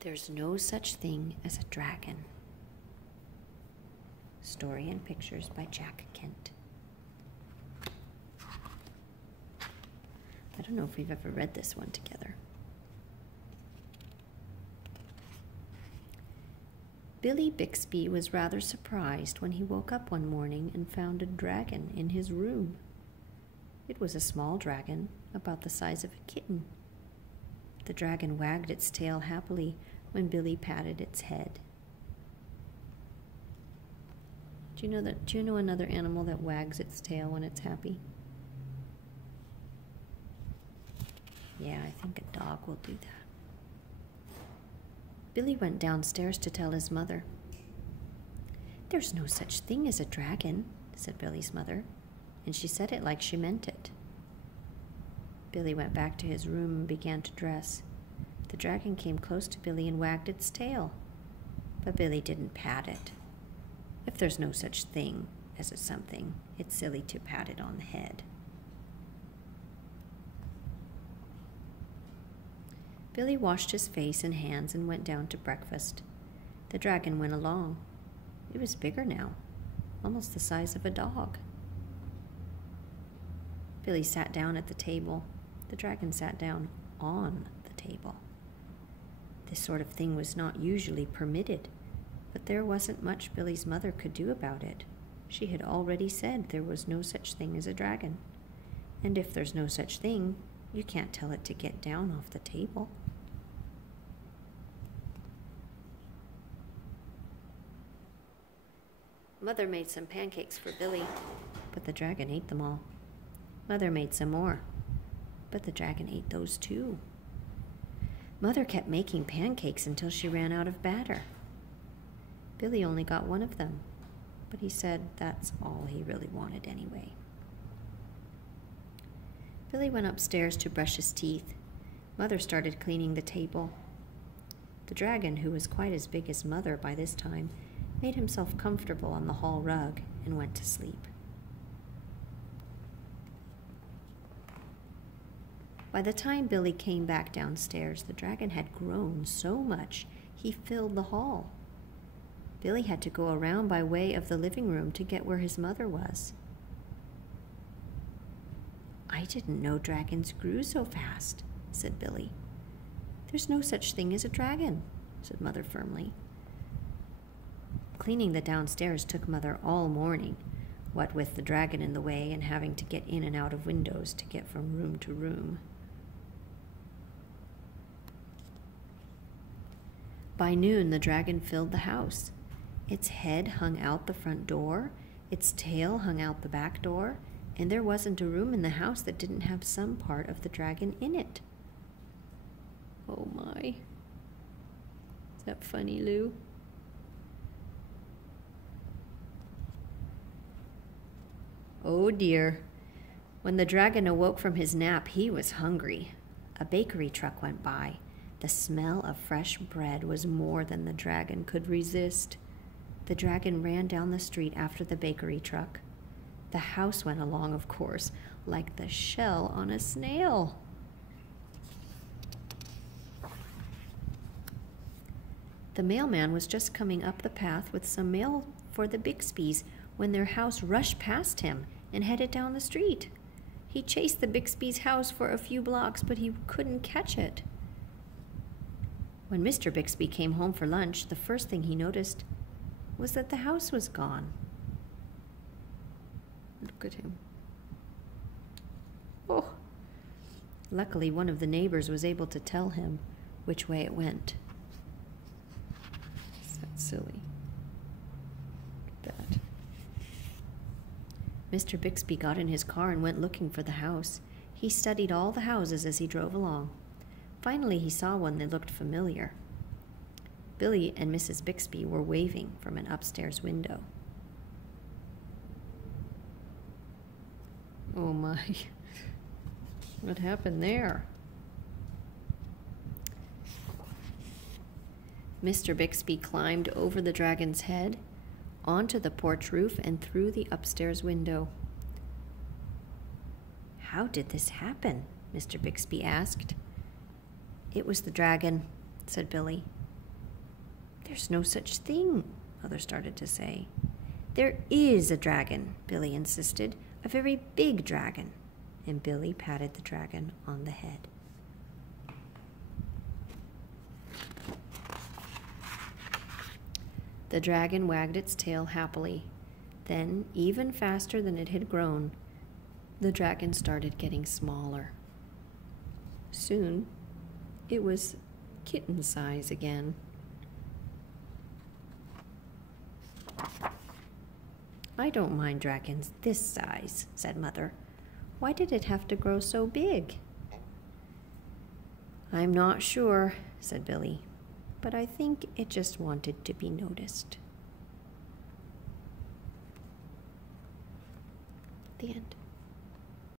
There's no such thing as a dragon. Story and pictures by Jack Kent. I don't know if we've ever read this one together. Billy Bixby was rather surprised when he woke up one morning and found a dragon in his room. It was a small dragon, about the size of a kitten. The dragon wagged its tail happily when Billy patted its head. Do you know another animal that wags its tail when it's happy? Yeah, I think a dog will do that. Billy went downstairs to tell his mother. "There's no such thing as a dragon," said Billy's mother, and she said it like she meant it. Billy went back to his room and began to dress. The dragon came close to Billy and wagged its tail, but Billy didn't pat it. If there's no such thing as a something, it's silly to pat it on the head. Billy washed his face and hands and went down to breakfast. The dragon went along. It was bigger now, almost the size of a dog. Billy sat down at the table. The dragon sat down on the table. This sort of thing was not usually permitted, but there wasn't much Billy's mother could do about it. She had already said there was no such thing as a dragon. And if there's no such thing, you can't tell it to get down off the table. Mother made some pancakes for Billy, but the dragon ate them all. Mother made some more, but the dragon ate those too. Mother kept making pancakes until she ran out of batter. Billy only got one of them, but he said that's all he really wanted anyway. Billy went upstairs to brush his teeth. Mother started cleaning the table. The dragon, who was quite as big as Mother by this time, made himself comfortable on the hall rug and went to sleep. By the time Billy came back downstairs, the dragon had grown so much he filled the hall. Billy had to go around by way of the living room to get where his mother was. "I didn't know dragons grew so fast," said Billy. "There's no such thing as a dragon," said Mother firmly. Cleaning the downstairs took Mother all morning, what with the dragon in the way and having to get in and out of windows to get from room to room. By noon, the dragon filled the house. Its head hung out the front door, its tail hung out the back door, and there wasn't a room in the house that didn't have some part of the dragon in it. Oh my. Is that funny, Lou? Oh dear. When the dragon awoke from his nap, he was hungry. A bakery truck went by. The smell of fresh bread was more than the dragon could resist. The dragon ran down the street after the bakery truck. The house went along, of course, like the shell on a snail. The mailman was just coming up the path with some mail for the Bixbys when their house rushed past him and headed down the street. He chased the Bixby's house for a few blocks, but he couldn't catch it. When Mr. Bixby came home for lunch, the first thing he noticed was that the house was gone. Look at him. Oh! Luckily, one of the neighbors was able to tell him which way it went. That's silly. Look at that. Mr. Bixby got in his car and went looking for the house. He studied all the houses as he drove along. Finally, he saw one that looked familiar. Billy and Mrs. Bixby were waving from an upstairs window. Oh my. What happened there? Mr. Bixby climbed over the dragon's head, onto the porch roof, and through the upstairs window. "How did this happen?" Mr. Bixby asked. "It was the dragon," said Billy. There's no such thing, Mother started to say. There is a dragon, Billy insisted. A very big dragon. And Billy patted the dragon on the head. The dragon wagged its tail happily. Then, even faster than it had grown, the dragon started getting smaller. Soon, it was kitten size again. I don't mind dragons this size, said Mother. Why did it have to grow so big? I'm not sure, said Billy, but I think it just wanted to be noticed. The end.